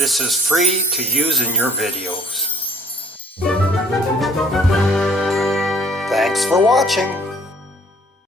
This is free to use in your videos. Thanks for watching.